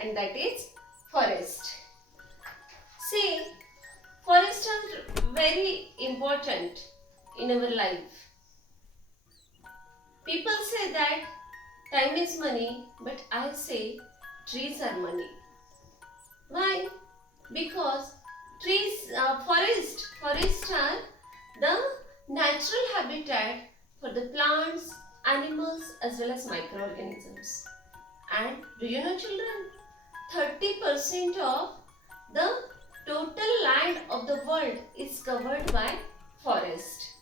and that is forest. See, forests are very important in our life. People say that time is money, but I say trees are money. Why? Because forests are the natural habitat for the plants, animals as well as microorganisms. And do you know children, 30% of the total land of the world is covered by forest,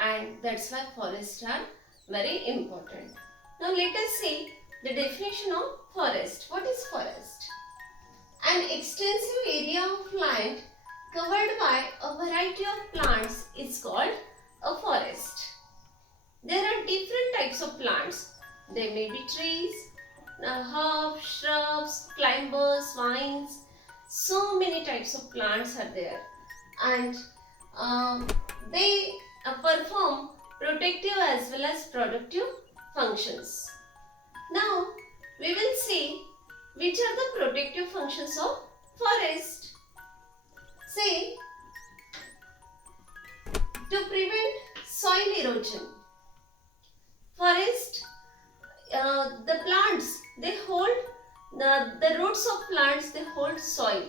and that's why forests are very important. Now let us see the definition of forest. What is forest? An extensive area of land covered by a variety of plants is called a forest. There are different types of plants. There may be trees, herbs, shrubs, climbers, vines. So many types of plants are there, and they perform protective as well as productive functions. Now we will see which are the protective functions of forest. Say, to prevent soil erosion. Forest, the plants, they hold, the roots of plants, they hold soil,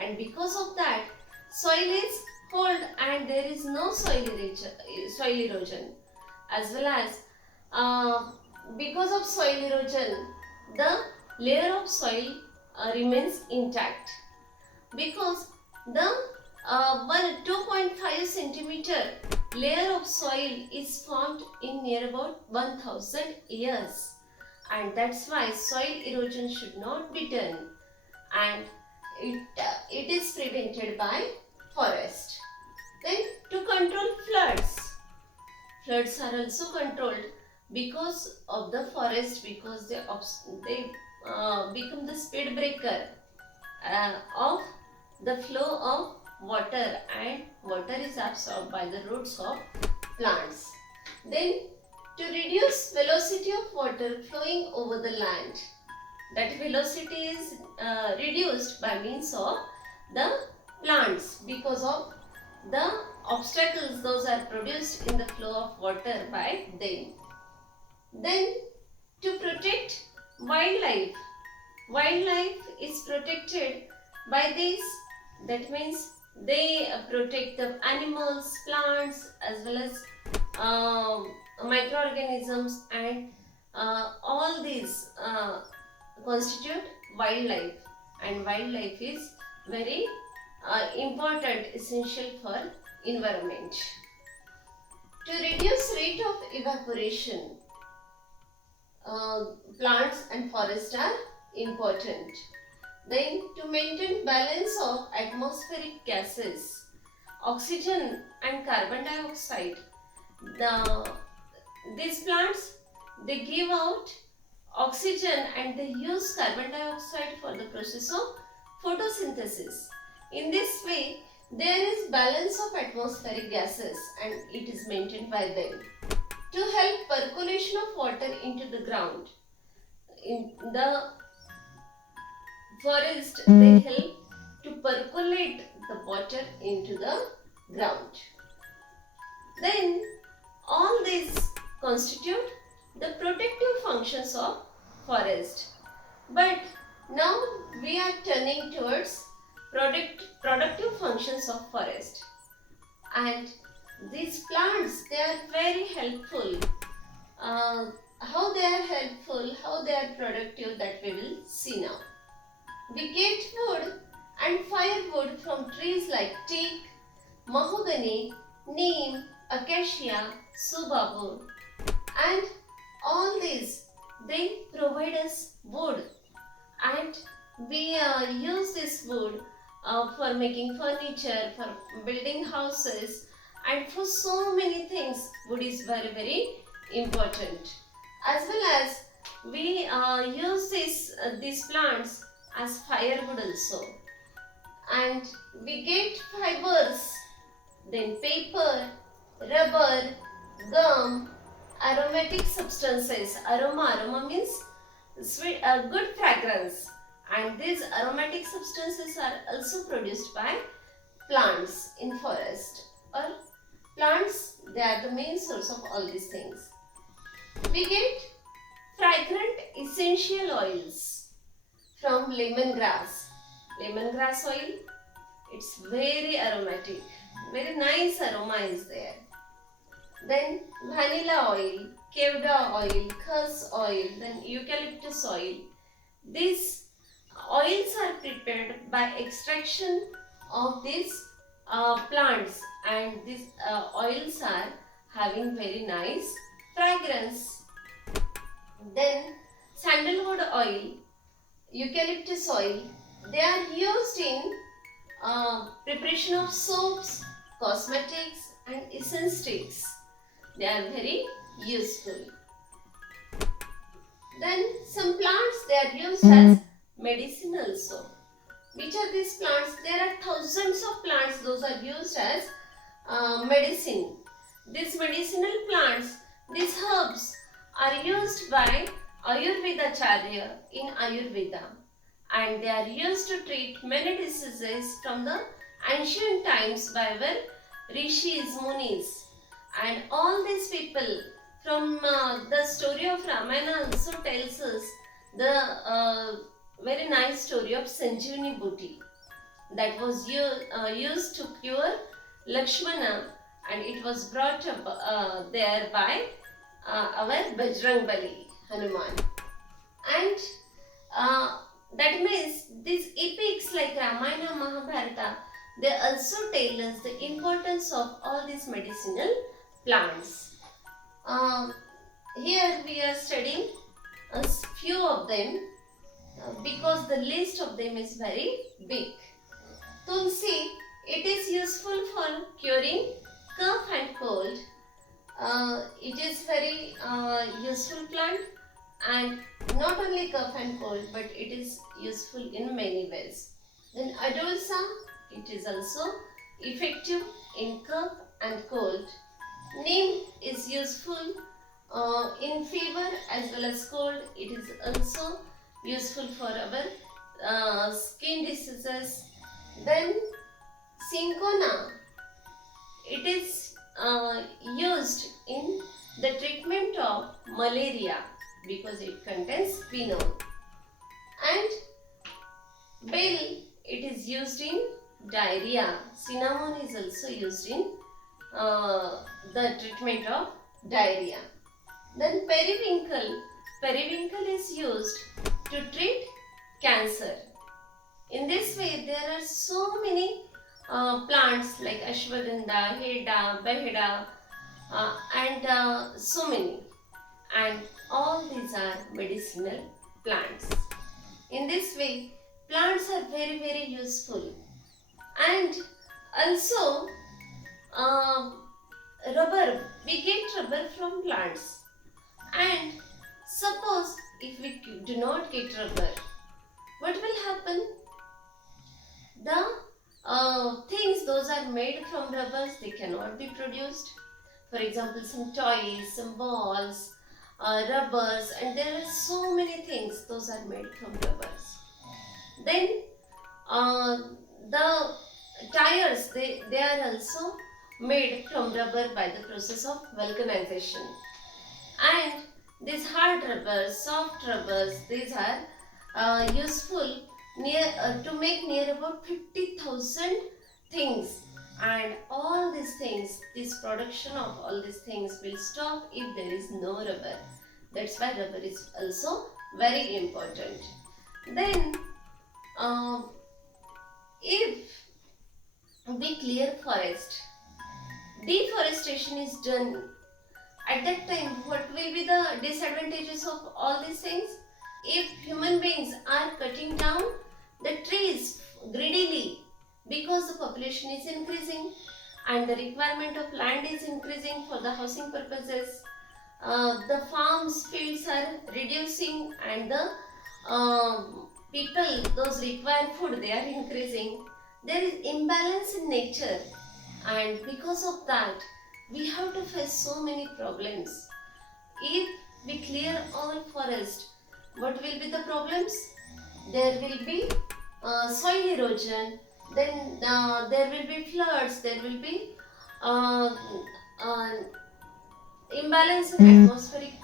and because of that soil is hold and there is no soil erosion, as well as because of soil erosion the layer of soil remains intact, because the 2.5 centimeter layer of soil is formed in near about 1000 years, and that's why soil erosion should not be done, and it is prevented by forest. Then to control floods are also controlled because of the forest, because they become the speed breaker of the flow of water, and water is absorbed by the roots of plants. Then to reduce velocity of water flowing over the land, that velocity is reduced by means of the plants, because of the obstacles those are produced in the flow of water by them. Then to protect wildlife, wildlife is protected by this, that means they protect the animals, plants as well as microorganisms, and all these constitute wildlife, and wildlife is very important, essential for environment. To reduce rate of evaporation, plants and forests are important. Then to maintain balance of atmospheric gases, oxygen and carbon dioxide, these plants, they give out oxygen and they use carbon dioxide for the process of photosynthesis. In this way, there is balance of atmospheric gases and it is maintained by them. To help percolation of water into the ground, in the forest, they help to percolate the water into the ground. Then all these constitute the protective functions of forest. But now we are turning towards productive functions of forest, and these plants, they are very helpful. How they are helpful, how they are productive, that we will see now. We get wood and firewood from trees like teak, mahogany, neem, acacia, subabu, and all these, they provide us wood, and we use this wood for making furniture, for building houses, and for so many things. Wood is very important. As well as we use these plants as firewood also, and we get fibers, then paper, rubber, gum, aromatic substances. Aroma means sweet, good fragrance, and these aromatic substances are also produced by plants in forest, or plants, they are the main source of all these things. We get fragrant essential oils from lemongrass. Lemongrass oil, it's very aromatic, very nice aroma is there. Then vanilla oil, kevda oil, khas oil, then eucalyptus oil. These oils are prepared by extraction of these plants, and these oils are having very nice fragrance. Then sandalwood oil, eucalyptus oil, they are used in preparation of soaps, cosmetics and essence sticks. They are very useful. Then some plants, they are used as medicinal also. Which are these plants? There are thousands of plants, those are used as medicine. These medicinal plants, these herbs are used by Ayurvedacharya in Ayurveda, and they are used to treat many diseases from the ancient times by our rishis, munis, and all these people from the story of Ramayana also tells us the very nice story of Sanjeevani Booty that was used to cure Lakshmana, and it was brought up there by our Bajrangbali Hanuman. And that means these epics like Ramayana, Mahabharata, they also tell us the importance of all these medicinal plants. Here we are studying a few of them because the list of them is very big. Tulsi, it is useful for curing cough and cold. It is very useful plant, and not only cough and cold, but it is useful in many ways. Then Adolsa, it is also effective in cough and cold. Neem is useful in fever as well as cold. It is also useful for our skin diseases. Then Cinchona, it is used in the treatment of malaria because it contains phenol. And bell, it is used in diarrhea. Cinnamon is also used in the treatment of diarrhea. Then periwinkle, periwinkle is used to treat cancer. In this way, there are so many plants like ashwagandha, heda, beheda, and so many. And all these are medicinal plants. In this way, plants are very, very useful. And also, rubber, we get rubber from plants. And suppose if we do not get rubber, what will happen? The things those are made from rubbers, they cannot be produced. For example, some toys, some balls, rubbers, and there are so many things those are made from rubbers. Then the tires, they are also made from rubber by the process of vulcanization. And these hard rubbers, soft rubbers, these are useful to make near about 50,000 things, and all these things, this production of all these things will stop if there is no rubber. That's why rubber is also very important. Then if we clear forest, deforestation is done, at that time what will be the disadvantages of all these things? If human beings are cutting down the trees greedily because the population is increasing and the requirement of land is increasing for the housing purposes, the farms fields are reducing, and the people those require food, they are increasing. There is imbalance in nature, and because of that we have to face so many problems. If we clear all forest, what will be the problems? there will be soil erosion, then there will be floods, there will be uh, uh, imbalance in atmospheric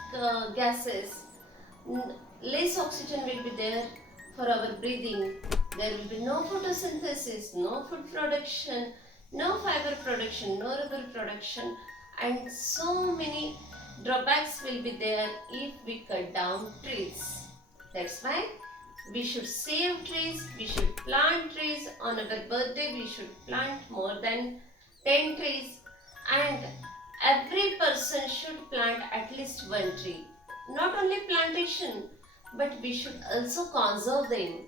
gases, less oxygen will be there for our breathing, there will be no photosynthesis, no food production, no fiber production, no rubber production, and so many drawbacks will be there if we cut down trees. That's why we should save trees, we should plant trees. On our birthday, we should plant more than 10 trees, and every person should plant at least one tree. Not only plantation, but we should also conserve them.